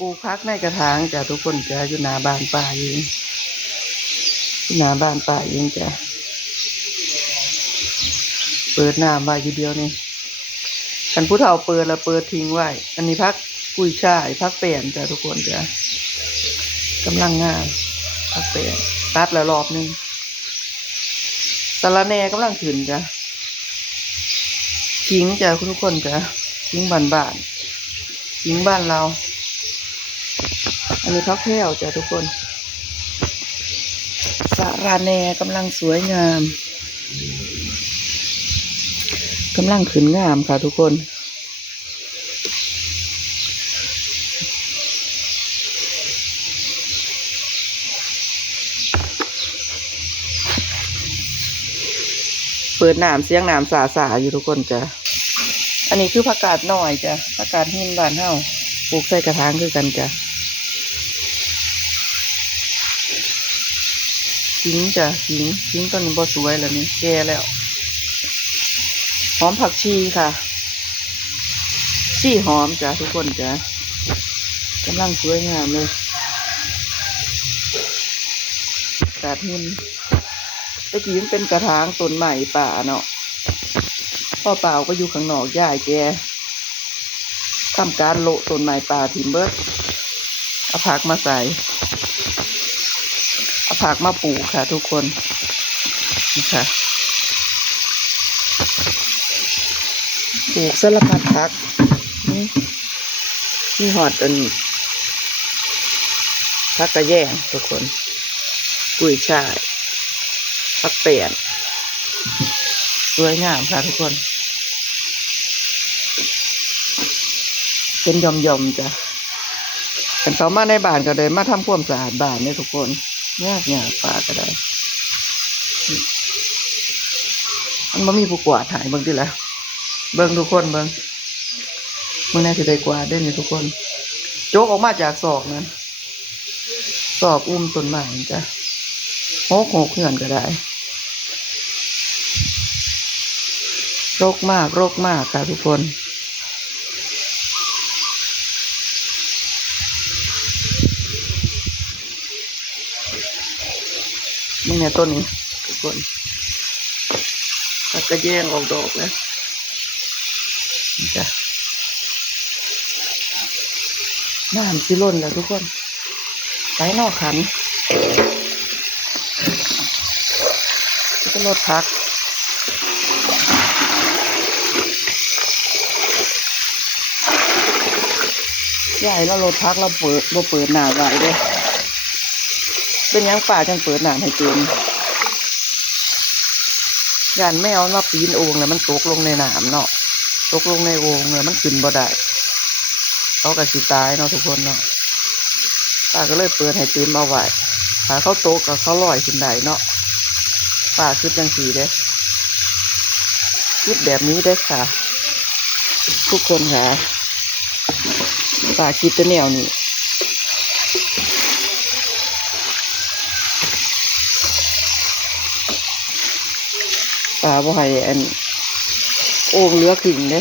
ปลูกพักในกระถางจ้ะทุกคนจ้ะอยู่หน้าบ้านป่าเองอยู่หน้าบ้านป่าเองจ้ะเปิดน้ำไว้อยู่เดียวนี่คันผู้เฒ่าเปิดแล้วเปิดทิ้งไว้อันนี้พักกุยช่ายพักเปลี่ยนจ้ะทุกคนจ้ะกำลังงามพักเปลี่ยนตัดแล้วรอบนึงสะระแหน่กำลังขึ้นจ้ะขิงจ้ะทุกคนจ้ะขิงบ้านขิงบ้านเราอันนี้พักแพ้วจ้ะทุกคนสะระแหน่กำลังสวยงามกำลังขึ้นงามค่ะทุกคนเปิดน้ำเสียงน้ำสาอยู่ทุกคนจ้ะอันนี้คือผักกาดหน่อยจ้ะผักกาดหินบ้านเฮาปลูกใส่กระถางคือกันจ้ะขิงจ้ะขิงต้นนี้บ่สวยแล้วนี่แก่แล้วหอมผักชีค่ะชีหอมจ้ะทุกคนจ้ะกำลังสวยงามเลยกาดหินตะกี้มันเป็นกระถางต้นใหม่ป่าเนาะพ่อเปล่าก็อยู่ข้างนอกย่ายแกทำการโละต้นไม้ป่าถิ่มเบิดเอาผักมาใส่เอาผักมาปลูกค่ะทุกคนนี่ค่ะปลูกสารพัดผักนี่หอดอันผักกระแยงทุกคนกุยช่ายผักเปลี่ยนสวยงามค่ะทุกคนเป็นย่อมๆจ้ะกันเขามาในบ้านก็เลยมาทำความสะอาดบ้านเนี่ยทุกคนยากป่าก็ได้มันไม่มีผู้กวาดหายเบิ่งดิละเบิ่งทุกคนเบิ่งมื่อนี้จะได้กวาดได้เนี่ยทุกคนโจกออกมาจากศอกนั้นศอกต้นไม้จ้ะโหกเหือนก็ได้รกมากค่ะทุกคนนี่ไงต้นนี้ทุกคนผักกระแยงออกดอกแล้วนี่จ้ะน้ำสิล้นแล้วทุกคนไปนอกขันก็ลดพักใหญ่แล้วลดพักเราเปิดหนาไว้ด้วยเป็นยังป่าจังเปิดหนาให้เต็มย่านแมวมาปีนโอ่งแล้วมันตกลงในน้ำเนาะตกลงในโอ่งแล้วมันขึ้นบ่ได้เขาก็สิตายเนาะทุกคนเนาะป่าก็เลยเปิดให้เต็มเอาไว้ถ้าเขาตกกับเขาลอยขึ้นได้เนาะป่าคิดจังสีเด้คิดแบบนี้ได้ค่ะทุกคนค่ะป่าคิดจะแนวนี้ป่าบ่ให้อันโอ่งเหลือขึ้นเด้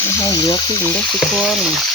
ไม่ให้เหลือขึ้นเด้ทุกคน